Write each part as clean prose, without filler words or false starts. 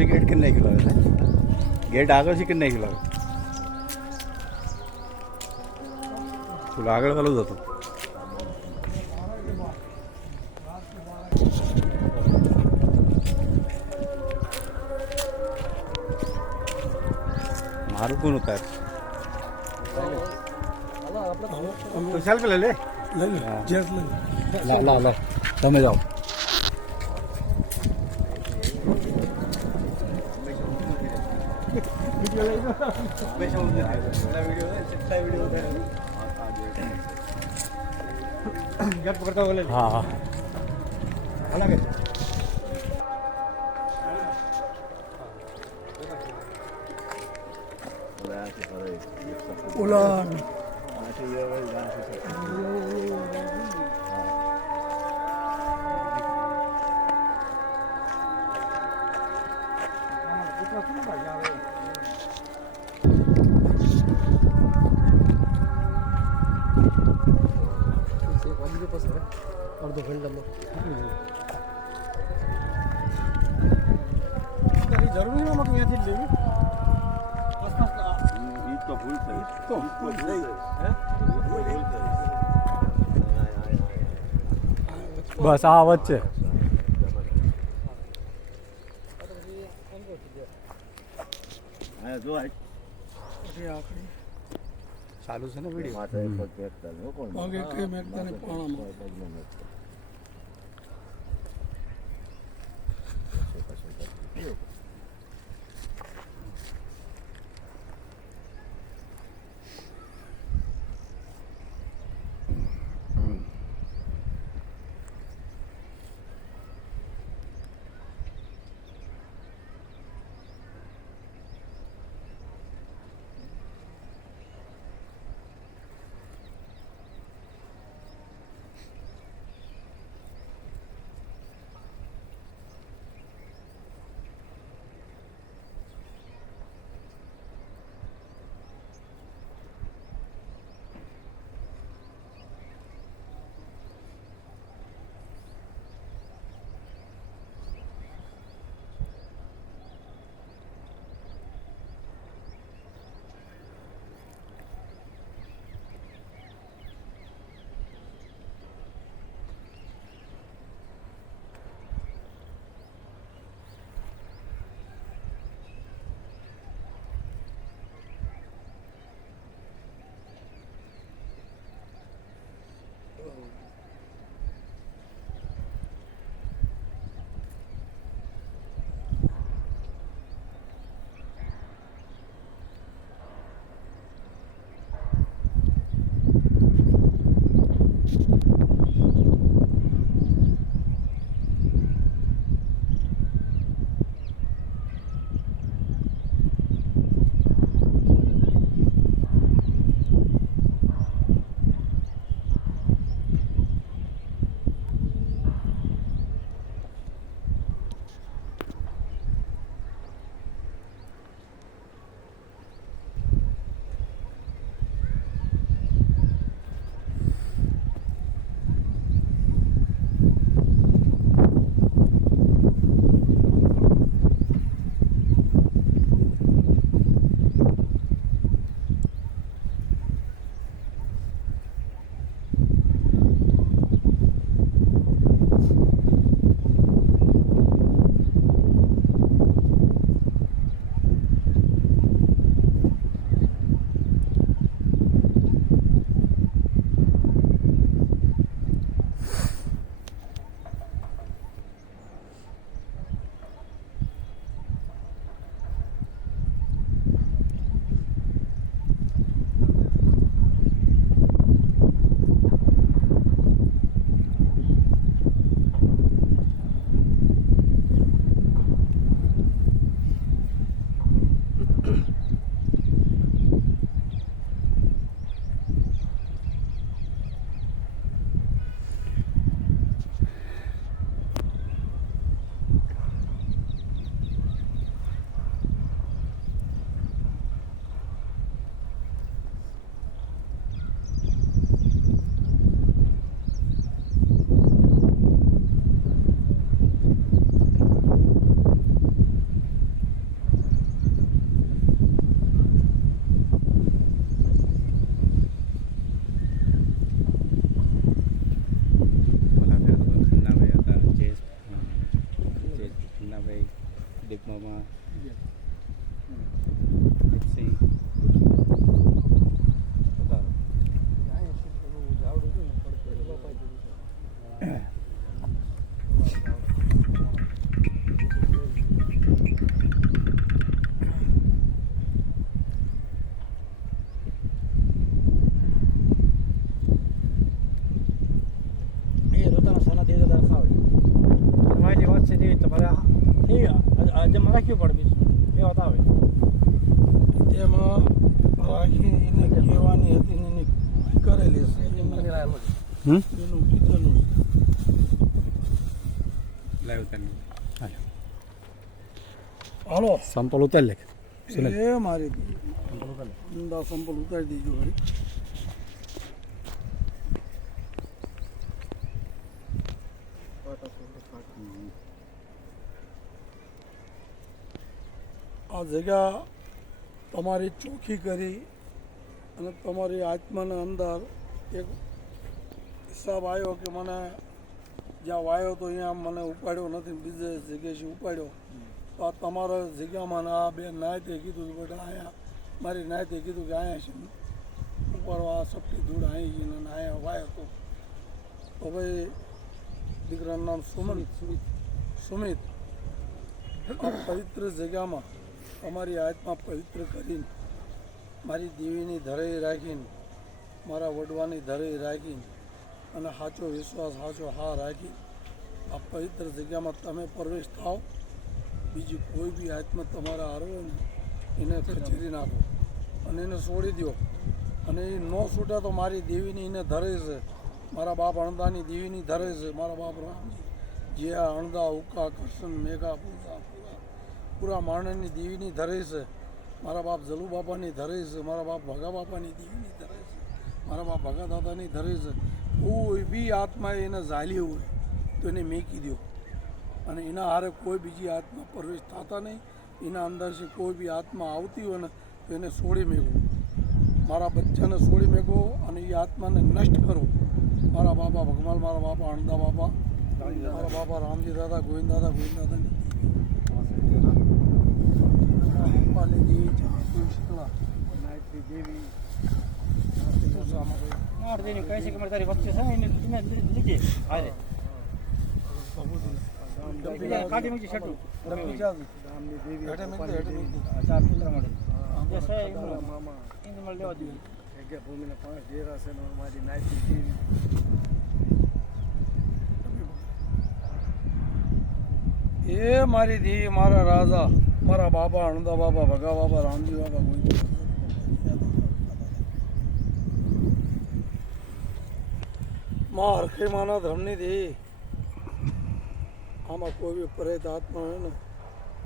આગળથી ગેટ કરી નાખ્યું લાગે ગેટ આગળથી કરી નાખ્યું લાગે પેલું આગળ પેલું જ હતું મારું કોણ ઉતાર સેલ્ફી લે લે લા લા લા તમે જાઓ હા હા Ulan. अर्धो घंटा में जरूरी है मतलब यहाँ लेवी तो भूल થઈ તો ભૂલ થઈ બસ આ વચ્ચે જો ચાલુ છે ને વિડીયો માથે એક પગ કોણ પગે કે મેકતાને પાણામાં મૂક્યું પડે બીજું બે વાત આવે તેમાં રાખી એને કહેવાની હતી ને એની કરેલી છે હમ એનું કીધેલું છે. લાવ્યો તને હાલો સંપલ ઉતાર લે એ મારી ઊંડા સંપલ ઉતારી દીજો ઘડી. આ જગ્યા તમારી ચોખ્ખી કરી અને તમારી આત્માના અંદર એક હિસાબ આવ્યો કે મને જ્યાં વાયો તો અહીંયા મને ઉપાડ્યો નથી, બીજે જગ્યાએથી ઉપાડ્યો. તો આ તમારા જગ્યામાં આ બે નાયતે કીધું કે બેટા અહીંયા મારી નાયતે કીધું કે અહીંયા છે ઉપાડવા આ સપટી ધૂળ અહીં છે ને અહીંયા વાયો તો ભાઈ દીકરાનું નામ સુમિત આ પવિત્ર જગ્યામાં તમારી આત્મા પવિત્ર કરીને મારી દેવીની ધરાઈ રાખીને મારા વડવાની ધરાઈ રાખીને અને સાચો વિશ્વાસ સાચો હા રાખી આ પવિત્ર જગ્યામાં તમે પ્રવેશ થાઓ. બીજી કોઈ બી આત્મા તમારા હારો હોય ને એને કચેરી નાખો અને એને છોડી દો. અને એ ન છૂટે તો મારી દેવીની એને ધરે છે, મારા બાપ અણદાની દેવીની ધરે છે, મારા બાપ રામજી જીયા અણદા ઉકા કૃષ્ણ મેઘા પૂરા માણસની દેવીની ધરે છે, મારા બાપ જલુ બાપાની ધરે છે, મારા બાપ ભગા બાપાની દેવીની ધરે છે, મારા બાપ ભગા દાદાની ધરે છે. કોઈ બી આત્માએ એને ઝાલી હોય તો એને મેકી દો અને એના હારે કોઈ બીજી આત્મા પ્રવેશ થતા નહીં. એના અંદરથી કોઈ બી આત્મા આવતી હોય ને તો એને છોડી મેકો, મારા બચ્ચાને છોડી મેકો અને એ આત્માને નષ્ટ કરો. મારા બાપા ભગવાન, મારા બાપા અણદા બાપા, મારા બાપા રામજી દાદા, ગોવિંદ દાદાની પપ્પાની દેવી શીતળા દેવી દેવી કહે છે કે મારે તારી વચ્ચે છે ને એને લીધે હારે કાઢી મૂકી છઠ્ઠું ચાર પુત્ર મળે જે છે એને મળે લેવા દીધું ભૂમિના 5 ડેરા છે ને મારી નાયતી દેવી એ મારી દેવી, મારા રાજા, મારા બાપા અણદા બાપા, ભગા બાપા, રામજી બાપા, ગોવિંદ માં હરખે માના ધર્મની દેવી. આમાં કોઈ બી પરેત આત્મા હોય ને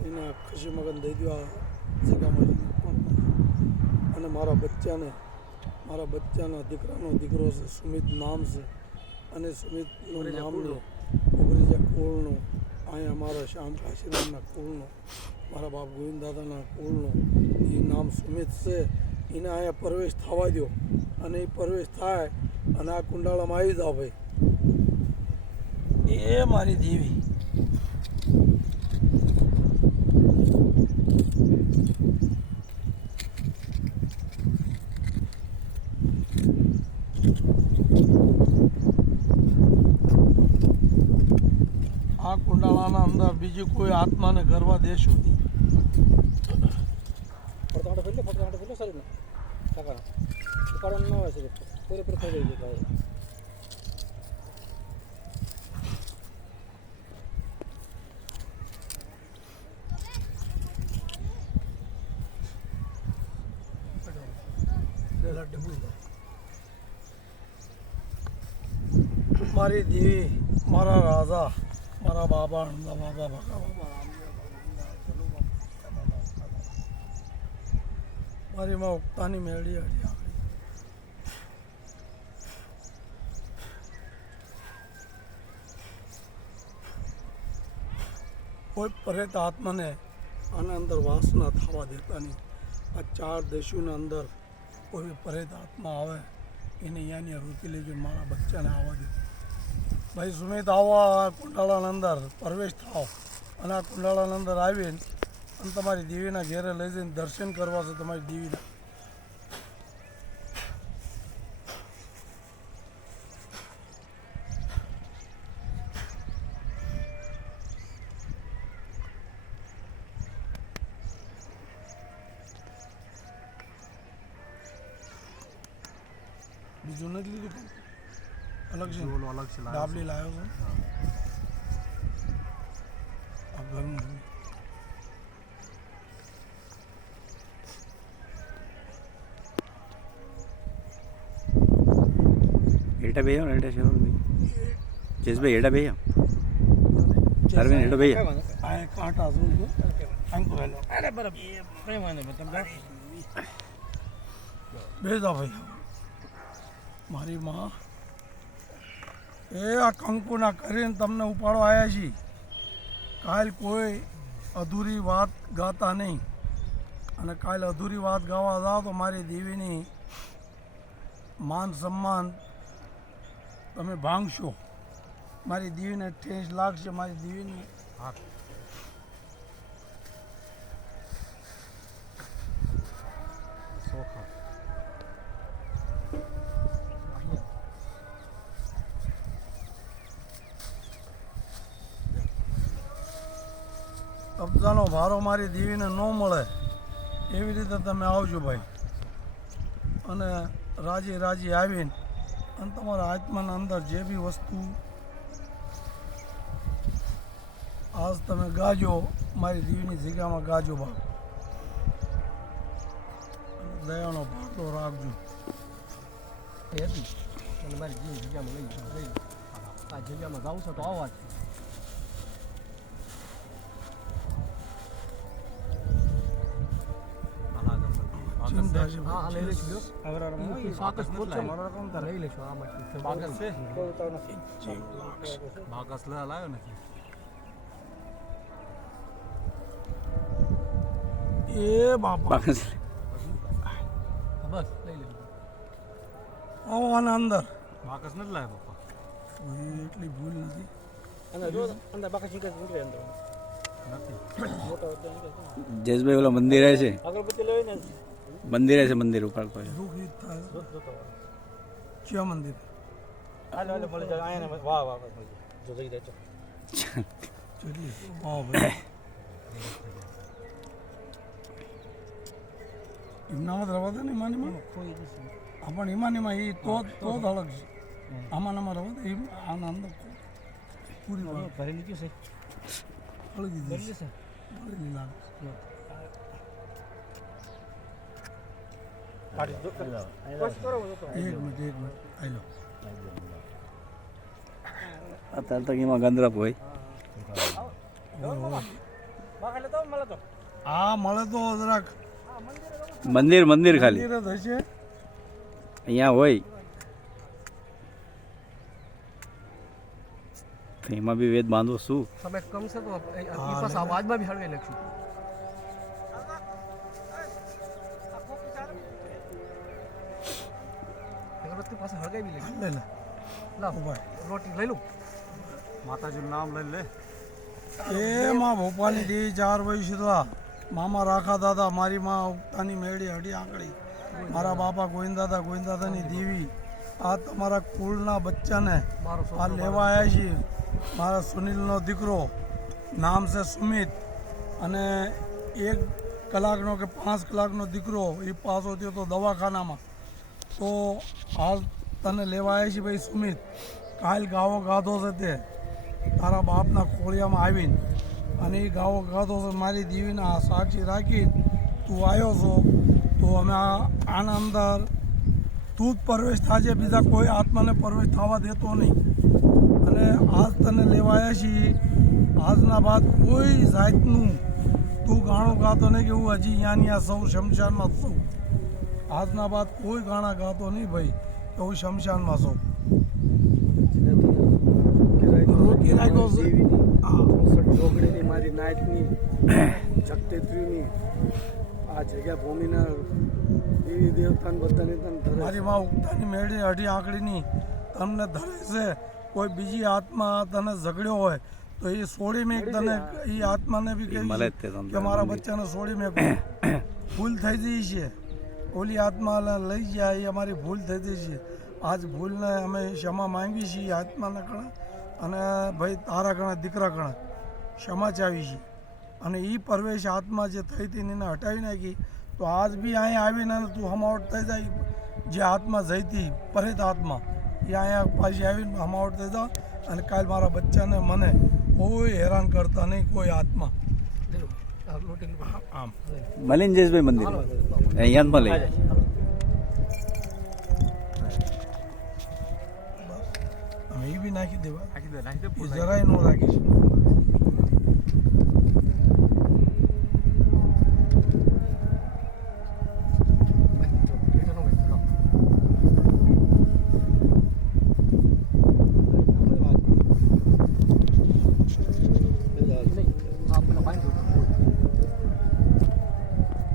એને ખુશી મગન દઈ દો આ જગ્યામાં અને મારા બચ્ચાના દીકરાનો દીકરો છે, સુમિત નામ છે અને સુમિતનું નામનું ઉગરીજા કુળનું, અહીંયા મારા શ્યામ કાશીરામના કુળનું, મારા બાપ ગોવિંદ દાદાના કુળનું એ નામ સુમિત છે. એને અહીંયા પ્રવેશ થવા દો અને એ પ્રવેશ થાય અને આ કુંડાળામાં આવી જાઓ ભાઈ. એ મારી દેવી આ કુંડાળાના અંદર બીજી કોઈ આત્માને ગરવા દેશો નહીં. ફટકાટ ફેરલો સારી ના કાકા ઉપાડવાનું ન હોય છે પૂરેપૂરું થઈ જાય છે ભાઈ. મારી દેવી, મારા રાજા, મારા બાબા અણદા બાબા, ભગા બાબા, મારી માં ઉગતાની મેળી અડી આગળ કોઈ પરેત આત્માને આના અંદર વાસ ના થવા દેતા નહીં. આ 4 દેશોના અંદર કોઈ પરેત આત્મા આવે એને અહીંયાની રોકી લેજો, મારા બચ્ચાને આવવા દે. ભાઈ સુમિત આવો આ કુંડાળાના અંદર પ્રવેશ થાવ અને આ કુંડાળાના અંદર આવીને અને તમારી દેવીના ઘેરે લઈ જઈને દર્શન કરવા છે તમારી દેવીના. બીજું નથી લીધું, અલગ છે, અલગ છે, ડાબલી લાવ્યો છે. આ ઘરનું એટા બે ને એટા શેરભાઈ જયેશભાઈ એટા બે અરવિંદ એટા બે આ કાંટા શું અંકો હેલો અરે બરાબર કઈ વાંધો નહીં તમે બેસા ભાઈ મારી માં એ આ કંકુના કરીને તમને ઉપાડો આવ્યા છીએ કાલ કોઈ અધૂરી વાત ગાતા નહીં અને કાલ અધૂરી વાત ગાવા જાઓ તો મારી દેવીની માન સન્માન તમે ભાંગશો મારી દેવીને ઠેસ લાગશે મારી દેવીની કબજાનો ભારો મારી દેવીને ન મળે એવી રીતે તમે આવજો ભાઈ અને રાજી રાજી આવીને અને તમારા આત્માના અંદર જે બી વસ્તુ આજ તમે ગાજો મારી દેવીની જગ્યામાં ગાજો બાપ દયાનો ભાગલો રાખજો હતી અને મારી જે જગ્યામાં લઈ આ જગ્યામાં જાઉં છો તો આવવા જ ચિંતા છે હા લઈ લઈશું બાકસ લઈ લઈશું આમાંથી બાકસ છે બાકસ લાવ્યો નથી એ બાપા બસ લઈ લઈશું આવો આના અંદર બાકસ નથી લાવ્યો પપ્પા એટલી ભૂલ નથી અંદર જો અંદર બાકસ નીકળે નીકળે અંદર નથી મોટો જયેશભાઈ ઓલા મંદિર છે અગરબત્તી લઈ ને મંદિર છે મંદિર ઉપર કોઈ દુઃખ ઈ થાય ક્યાં મંદિર હાલો હાલો મળી જાય આયા વાહ વાહ જો જઈ દેજો ચલી વાહ ભાઈ એમનામાં રવા દે ને ઈમાનીમાં પણ ઈમાનીમાં એ તો જ અલગ છે આમાં રવા દે આના અંદર પૂરી વાત ભરેલી છે અલગ ભરેલી છે ભરેલી લાગે એક મિનિટ આઈ લો અત્યારે તો એમાં ગંદરપ હોય હા મળે તો જરાક મંદિર મંદિર ખાલી મંદિર જ હશે અહીંયા હોય તો એમાં બી વેદ બાંધવો શું તમે કમ છે તો એ પાસ અવાજમાં બી હળવે લખશું અગરબત્તી પાસે હળગાવી લઈ લે લે લાવ ભાઈ રોટી લઈ લઉં માતાજીનું નામ લઈ લે એ માં ભોપાલની દેવી 4 વર્ષ હતા મામા રાખા દાદા મારી માં ઉગતાની મેળી હડી આંકડી મારા બાપા ગોવિંદાદાની દેવી આ તમારા કુળના બચ્ચાને આ લેવા આવ્યા છીએ મારા સુનિલનો દીકરો નામ છે સુમિત અને 1 કલાકનો કે 5 કલાકનો દીકરો એ પાસો થયો તો દવાખાનામાં તો હાલ તને લેવા આવ્યા છીએ ભાઈ સુમિત કાલ ગાવો ગાધો છે તે તારા બાપના ખોળિયામાં આવીને અને એ ગાવો ગાધો છે મારી દેવીના સાક્ષી રાખી તું આવ્યો છો તો અમે આના અંદર તું જ પ્રવેશ થાજે બીજા કોઈ આત્માને પ્રવેશ થવા દેતો નહીં અને આજ તને લેવા આવ્યા છીએ આજના બાદ કોઈ જાતનું તું ગાણું ગાતો નહીં કે હું હજી અહીંયા સૌ શમશાનમાં સૌ આજના બાદ કોઈ ગાણા ગાતો નહીં ભાઈ તો હું શમશાનમાં સૌ ચોકડીની મારી નાયતની શક્તિત્રીની આ જગ્યા ભૂમિના દેવી દેવતાને બધાને તને મારી માં ઉગતાની મેળી અઢી આંકડીની તમને ધરે છે કોઈ બીજી આત્મા તને ઝઘડ્યો હોય તો એ છોડી મેં તને એ આત્માને બી કહી કે મારા બચ્ચાને છોડી મેં ભૂલ થઈ ગઈ છે ઓલી આત્મા લઈ ગયા એ અમારી ભૂલ થઈ ગઈ છે આજ ભૂલને અમે ક્ષમા માંગી છીએ આત્માને કણે અને ભાઈ તારા કણે દીકરા કણે ક્ષમા ચાવી છે અને એ પરવેશ આત્મા જે થઈ હતી એને હટાવી નાખી તો આજ બી અહીંયા આવીને તું હમાવટ થઈ જાય જે આત્મા જઈતી પરેત આત્મા એ અહીંયા પાછી આવીને હમાવટ થઈ જાય અને કાલ મારા બચ્ચાને મને કોઈ હેરાન કરતા નહીં કોઈ આત્મા આમ મળીને જયેશભાઈ મંદિર અહીંયા જ મળે એ બી નાખી દેવા નાખી દે એ જરાય ન રાખીશ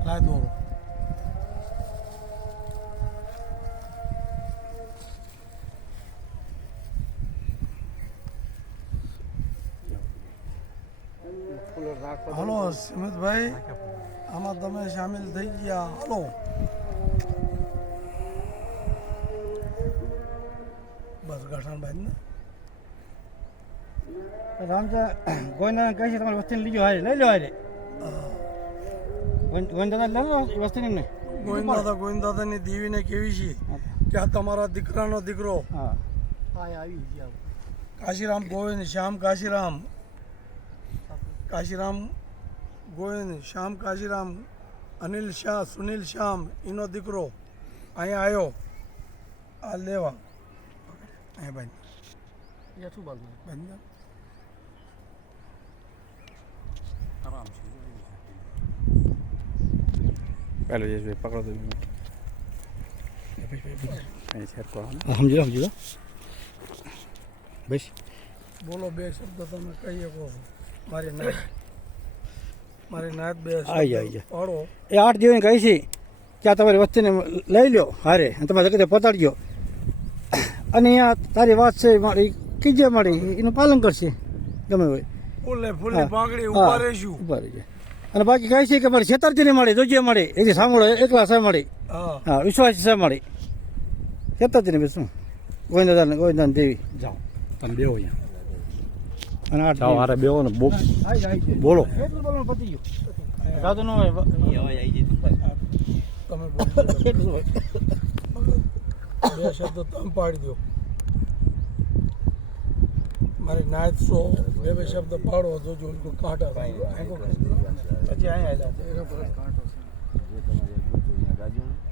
લાય દોરો હાલો સ્મિતભાઈ આમાં તમે સામેલ થઈ ગયા હાલો બસ ગઠાણ બાદ ને રામચા ગોવિંદાને કહે છે તમારી વસ્તીને લીજો હારે લઈ લો હારે ગોવિંદાને લઈ લો વસ્તી એમને ગોવિંદાદાની દેવીને કેવી છે કે આ તમારા દીકરાનો દીકરો હા આવી ગયા કાશીરામ ગોવિંદ શ્યામ કાશીરામ કાશીરામ ગોવિંદ શ્યામ કાશીરામ અનિલ શાહ સુનિલ શ્યામ એનો દીકરો અહીંયા આવ્યો આ લેવા અહીંયા ભાઈ એ શું બાંધવું ભાઈ પેલો જયેશભાઈ પકડો તો અહીં છે સમજી બસ બોલો બે શબ્દ તમે કહી શકો છો મારી નાત બે આવી જાય પાડો એ 8 દિવસની કહી છે કે આ તમારી વસ્તીને લઈ લો હારે અને તમારે જગતે પતાડજો અને અહીંયા તારી વાત છે મારી કીજે મારી એનું પાલન કરશે ગમે હોય ફૂલે ફૂલે પાઘડી ઉભા રહીશું ઉભા રહી જાય અને બાકી કહે છે કે મારે છેતરજીને મળે જોજે મળે એ જે સાંભળો એકલા સા મળે હા હા વિશ્વાસી સા મળે છેતરજીને બેસ શું ગોવિંદાને દેવી જાઓ તમે બેહો અહીંયા અને આ જાઓ હારે બેહો ને બોલો એટલું બોલવાનું પતી ગયું જાતો ન હોય તમે બોલો એટલું હોય બે શબ્દ તમે પાડી દો મારી નાત સો બે શબ્દ પાડો જોજો ઉनको કાંટા પછી અહીંયા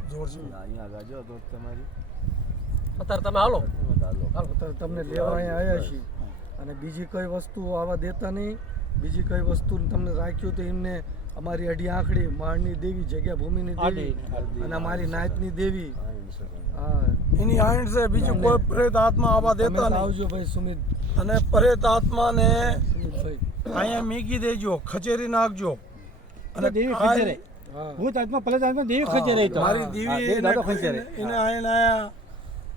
જોરથી અત્યારે તમે હાલો તમને લેવા અહીંયા આવ્યા છીએ અને બીજી કઈ વસ્તુ આવા દેતા નહીં બીજી કઈ વસ્તુ તમને રાખ્યું તો એમને અમારી અઢી આંખડી માળની દેવી જગ્યા ભૂમિની દેવી અને અમારી નાતની દેવી હા એની આઈન છે બીજું કોઈ પ્રેત આત્મા આવા તમે દેતા નહીં આવજો ભાઈ સુમિત અને પ્રેત આત્માને સુમિતભાઈ અહીંયા મીકી દેજો ખચેરી નાખજો અને દેવી આ ખંચેરે હા ભૂત આત્મા પલે આત્મા દેવી ખંચેરે તો મારી દેવી દાદો ખંચેરે એને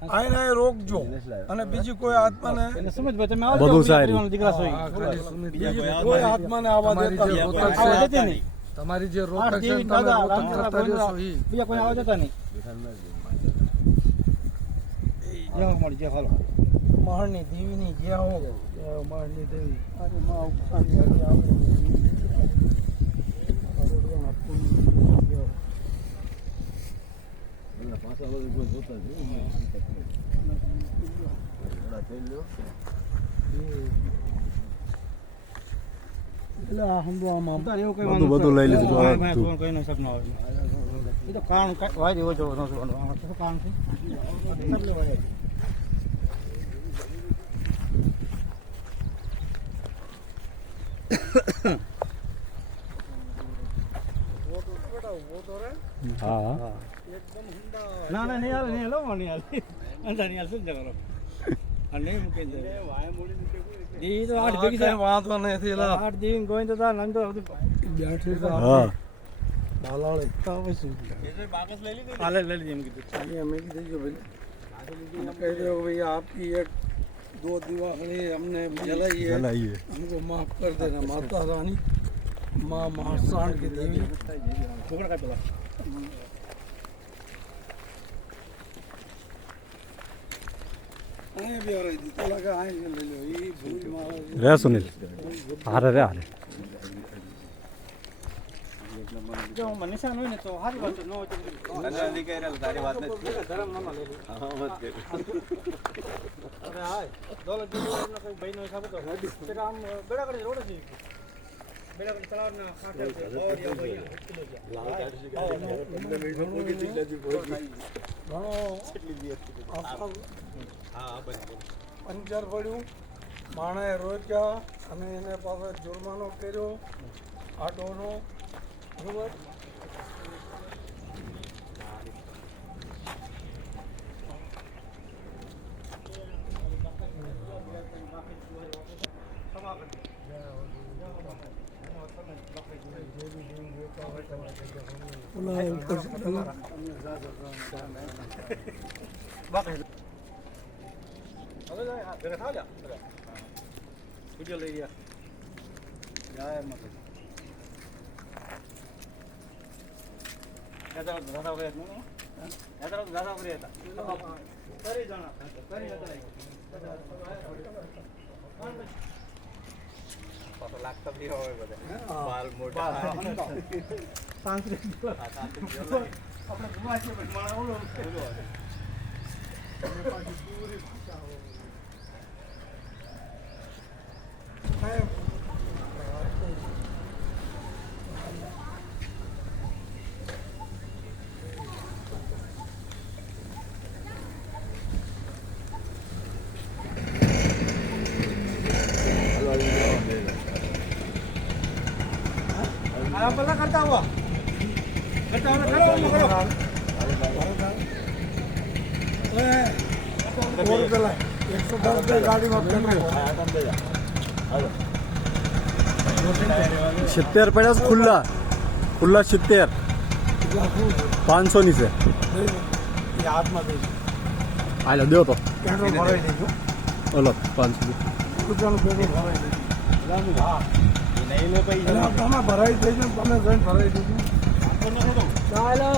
આઈને રોકજો અને બીજી કોઈ આત્માને એટલે સમજ ભાઈ તમે આવજો બધું સારી. દીકરા સોઈ હા, ખાલી સુમિત બીજી કોઈ આત્માને આવા તમારી દેતા જે નહીં. રોતક આવા છે દેતી નહીં તમારી જે આ રોતક છે દેવી તમે દાદા રોતક રામચંદ્ર કરતા ગોવિંદા રહેશો ઈ બીજા કોઈ આવવા જતા નહીં જે મળી જે હાલો મહાણની દેવીની ગયા હો માળની દેવી અરે માં ઉપસાની હરી આપણે એટલે આ હંબો આમાં એવું કઈ બધું લઈ લીધું કોઈ નો શક ન આવે એ તો કામ વાય દેવો જો નો જોવાનું શું કામ છે હા ના ના નહીં હાલે નહીં હાલો નહીં હાલે અંદા નહીં હાલે શું કરો અને નહીં મૂકે દી તો 8 ભેગી કઈ વાંધો નથી લા 8 દી ગોવિંદ હતા નંદો બેઠી તો હા બાલાળી તો શું હાલે લઈ લીધી એમ કીધું અહીંયા મેં કીધું કે भाई कह रहे हो भैया आपकी एक दो दिवाली हमने जलाई है ચલાઈએ हमको माफ कर देना माता रानी माँ महासाण की देवी છોકરા કાંઈ પેલા आए भी हो रही थी तो लगा आए ले लो ये भूल महाराज રે સુનિલ હારે રે હારે જો નિશાન હોય ને તો સારી વાત ન હોય તો ધર્મ નામાં લઈ લે અરે હાય દોલત જીવનો કોઈ ભાઈનો હિસાબ તો તે આમ બેડાકડી રોડ છે બેડાકડી તળાવના કાંઠે છે ઓર યા ભાઈ કિલો ઘણો પંચર પડ્યું, માણસે રોક્યા અને એને પાસે જુર્માનો કર્યો આટોનો, બરોબર. ઓલા ઉપર વિડીયો લઈ ગયા જય માતા દાદા વગેરે દાદા વગેરે હતા કરી જણા કરી હતા લાગતા બી હોય બધા બાલ મોટા આપણે ગુમા છે પણ મારા ઓલો પેલા કરતા હુआ કરતા કરો પેલા 110 ગાડીમાં પેટ્રોલ 70 પડ્યા છે ખુલ્લા 70 500 ની છે હાથમાં દઈ હાલો દો તો પેટ્રોલ ભરાઈ દેજો, ઓલો 500 રૂપિયાનું પેટ્રોલ ભરાઈ દેજો. હા તમે ભરાઈ દેજો, તમે જઈને ભરાઈ દેજો. ચાલો